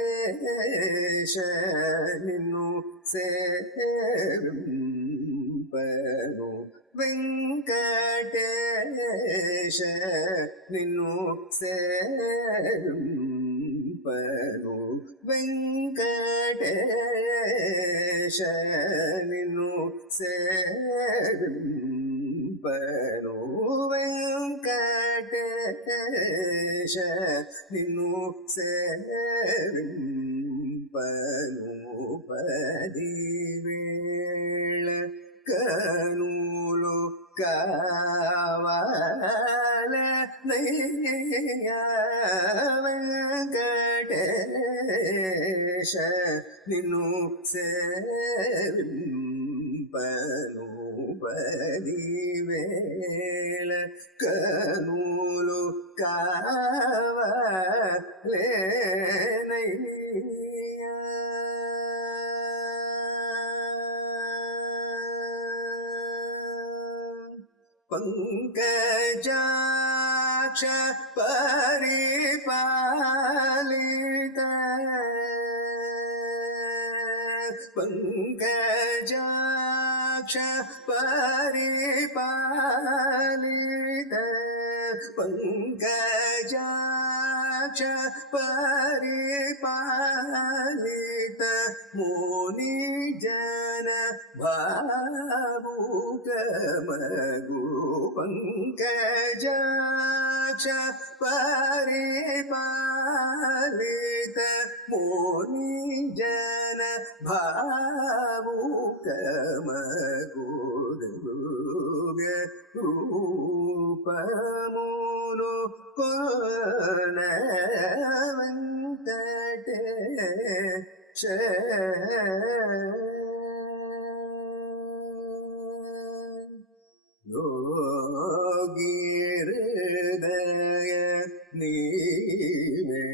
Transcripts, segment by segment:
ವೆಂಕಟೇಶ ನಿನ್ನು ಸೇವಿಂಪನು ವೆಂಕಟೇಶ ನಿನ್ನು ಸೇವಿಂಪನು ವೆಂಕಟೇಶ ನಿನ್ನು ಸೇವಿಂಪನು ವೆಂಕಟೇಶ ನಿನ್ನು ಸೇವಿಂಪನು ಪದಿವೇಳ ಕನೂಲು ಕಾವಲ ನಯ್ಯ ವೆಂಕಟೇಶ ನಿನ್ನು ಸೇವಿಂಪನು ಪದಿವೇಳ ಕನೂಲು ಕಾವಲೆ ನಯ್ಯ ಪಂಕಜಾಕ್ಷ ಪರಿಪಾಲಿತ ಪಂಕಜಾಕ್ಷ ಪರಿಪಾಲಿತ ಪಂಕಜಾಕ್ಷ ಪರಿಪಾಲಿತ ಮುನಿ ಜನ ಭಾವುಕ ಮಗು ಪಂಕಜಾಕ್ಷ ಪರಿಪಾಲಿತ ಮುನಿ ಜನ ಭಾವುಕ ಮಗು ರೂಪಮೂಲು ಕೋನ ವೆಂಕಟೇಶ ಯೋಗಿ ಹೃದಯ ನೀವೇ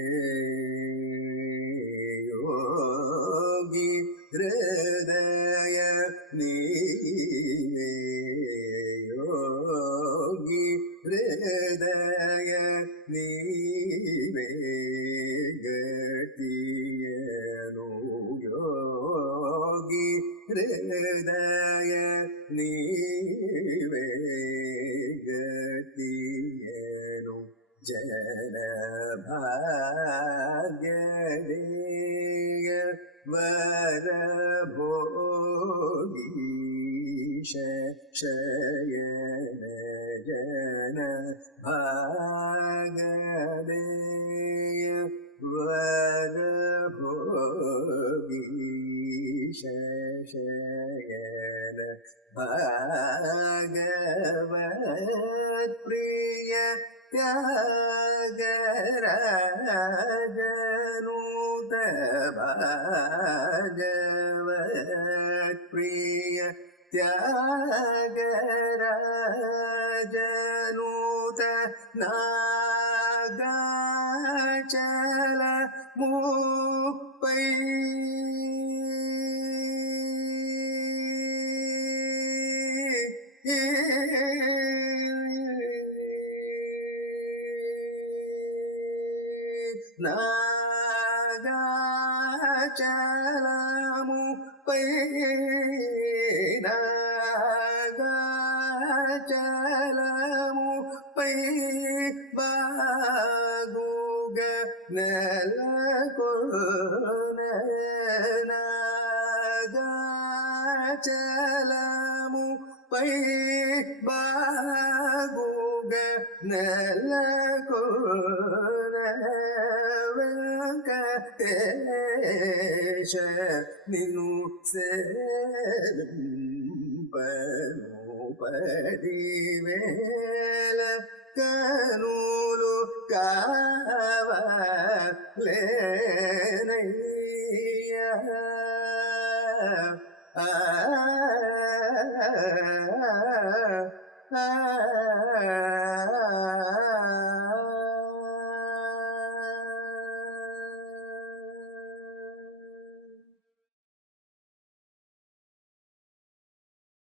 ಯೋಗಿ ಹೃದಯ ನೀವೇ ಯೋಗಿ ಹೃದಯ ನೀವೇ ಗತಿಯನು ಯೋಗಿ ಹೃದಯ ನೀವೇ ಗತಿಯನು ಜನ ಭಾಗ್ಯದೇಯ ವರಭೋಗೀಶ ಶಯನ ಜನ ಭಾಗದೇಯ ವರಭೋಗೀಶ ಶಯನ ಭಾಗವತ್ ಪ್ರಿಯ ತ್ಯಾಗರಾಜನೂತ ಭಾಗವತ್ ಪ್ರಿಯ ತ್ಯಾಗರಾಜನೂತ ನಾಗಾಚಲ ಮೂಪೈ ನಾಗಾಚಲಮು ಪೈ ನಾಗಾಚಲಮು ಪೈ ಬಾಗುಗ ನೆಲಕೊನ ನಾಗಾಚಲಮು చలము పై బాగుగ నెలకొన వెంకటేశ నిన్ను సేవింపను పడివేల కనులు కావలేనయ్యా ఆ ఆ ఆ